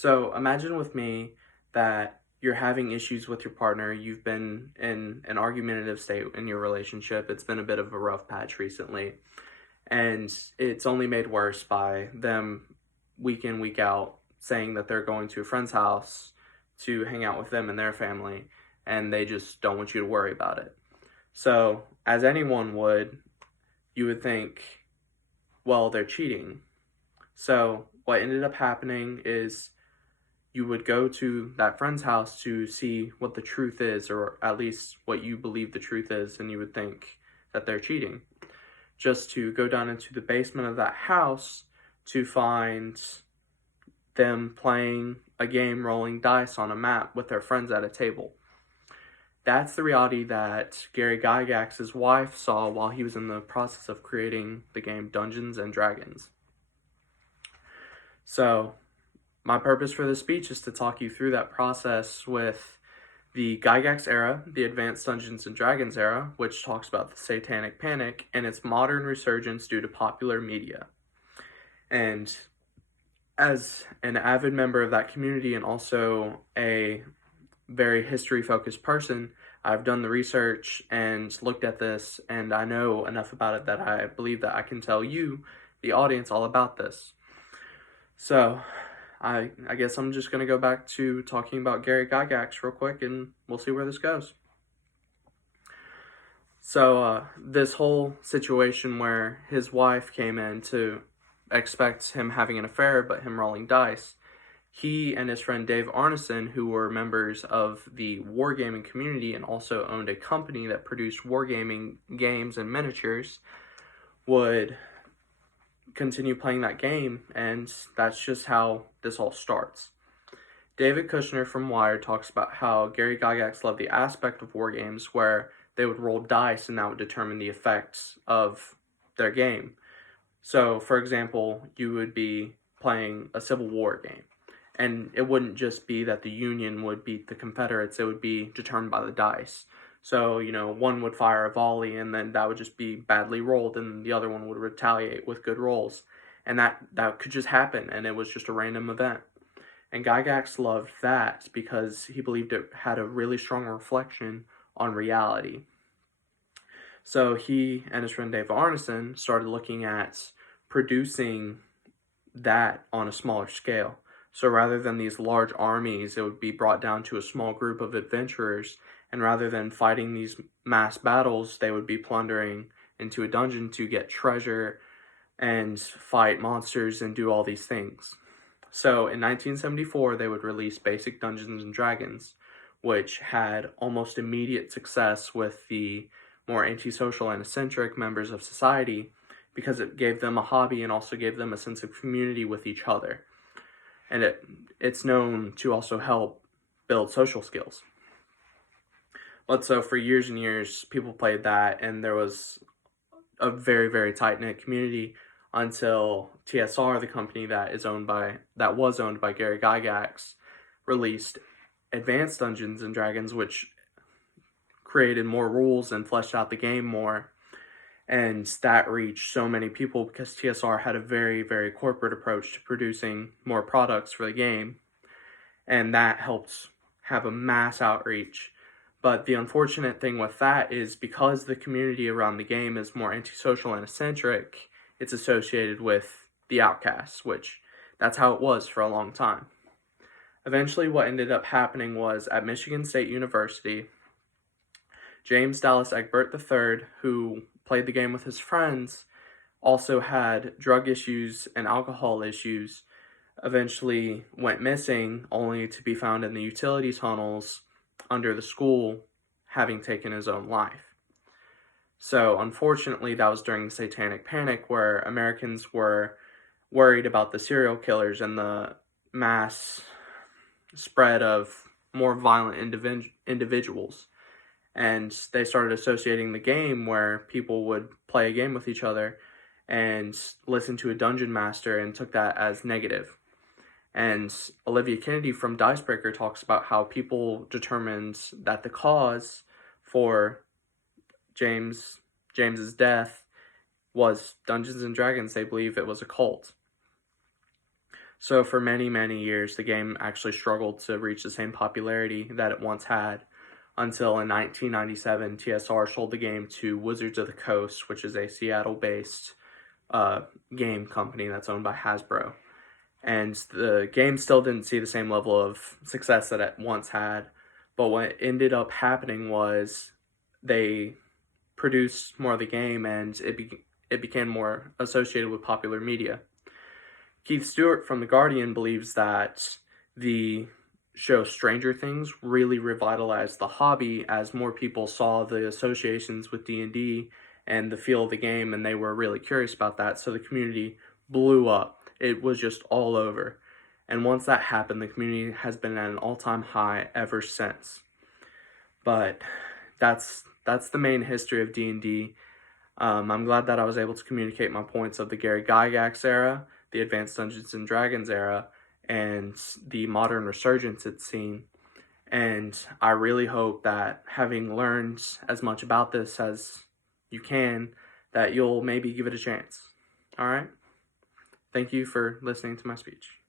So imagine with me that you're having issues with your partner. You've been in an argumentative state in your relationship. It's been a bit of a rough patch recently. And it's only made worse by them week in, week out saying that they're going to a friend's house to hang out with them and their family. And they just don't want you to worry about it. So, as anyone would, you would think, well, they're cheating. So, what ended up happening is you would go to that friend's house to see what the truth is, or at least what you believe the truth is, and you would think that they're cheating. Just to go down into the basement of that house to find them playing a game rolling dice on a map with their friends at a table. That's the reality that Gary Gygax's wife saw while he was in the process of creating the game Dungeons and Dragons. So, my purpose for this speech is to talk you through that process with the Gygax era, the Advanced Dungeons and Dragons era, which talks about the Satanic Panic, and its modern resurgence due to popular media. And as an avid member of that community and also a very history-focused person, I've done the research and looked at this, and I know enough about it that I believe that I can tell you, the audience, all about this. So, I guess I'm just going to go back to talking about Gary Gygax real quick, and we'll see where this goes. So, this whole situation where his wife came in to expect him having an affair, but him rolling dice, he and his friend Dave Arneson, who were members of the wargaming community and also owned a company that produced wargaming games and miniatures, would continue playing that game, and that's just how this all starts. David Kushner from Wired talks about how Gary Gygax loved the aspect of war games where they would roll dice and that would determine the effects of their game. So, for example, you would be playing a Civil War game, and it wouldn't just be that the Union would beat the Confederates, it would be determined by the dice. So, one would fire a volley, and then that would just be badly rolled, and the other one would retaliate with good rolls. And that could just happen, and it was just a random event. And Gygax loved that because he believed it had a really strong reflection on reality. So he and his friend Dave Arneson started looking at producing that on a smaller scale. So rather than these large armies, it would be brought down to a small group of adventurers, and rather than fighting these mass battles, they would be plundering into a dungeon to get treasure and fight monsters and do all these things. So in 1974, they would release Basic Dungeons and Dragons, which had almost immediate success with the more antisocial and eccentric members of society because it gave them a hobby and also gave them a sense of community with each other. And it's known to also help build social skills. But so for years and years, people played that, and there was a very, very tight-knit community until TSR, the company that was owned by Gary Gygax, released Advanced Dungeons and Dragons, which created more rules and fleshed out the game more. And that reached so many people because TSR had a very, very corporate approach to producing more products for the game. And that helped have a mass outreach. But the unfortunate thing with that is because the community around the game is more antisocial and eccentric, it's associated with the outcasts, which that's how it was for a long time. Eventually, what ended up happening was at Michigan State University, James Dallas Egbert III, who played the game with his friends, also had drug issues and alcohol issues, eventually went missing, only to be found in the utility tunnels under the school, having taken his own life. So, unfortunately, that was during the Satanic Panic, where Americans were worried about the serial killers and the mass spread of more violent individuals. And they started associating the game where people would play a game with each other and listen to a dungeon master and took that as negative. And Olivia Kennedy from Dicebreaker talks about how people determined that the cause for James's death was Dungeons and Dragons. They believe it was a cult. So for many, many years, the game actually struggled to reach the same popularity that it once had until in 1997, TSR sold the game to Wizards of the Coast, which is a Seattle-based game company that's owned by Hasbro. And the game still didn't see the same level of success that it once had. But what ended up happening was they produced more of the game, and it became more associated with popular media. Keith Stewart from The Guardian believes that the show Stranger Things really revitalized the hobby as more people saw the associations with D&D and the feel of the game, and they were really curious about that, so the community blew up. It was just all over. And once that happened, the community has been at an all-time high ever since. But that's the main history of D&D. I'm glad that I was able to communicate my points of the Gary Gygax era, the Advanced Dungeons & Dragons era, and the modern resurgence it's seen. And I really hope that, having learned as much about this as you can, that you'll maybe give it a chance. All right? Thank you for listening to my speech.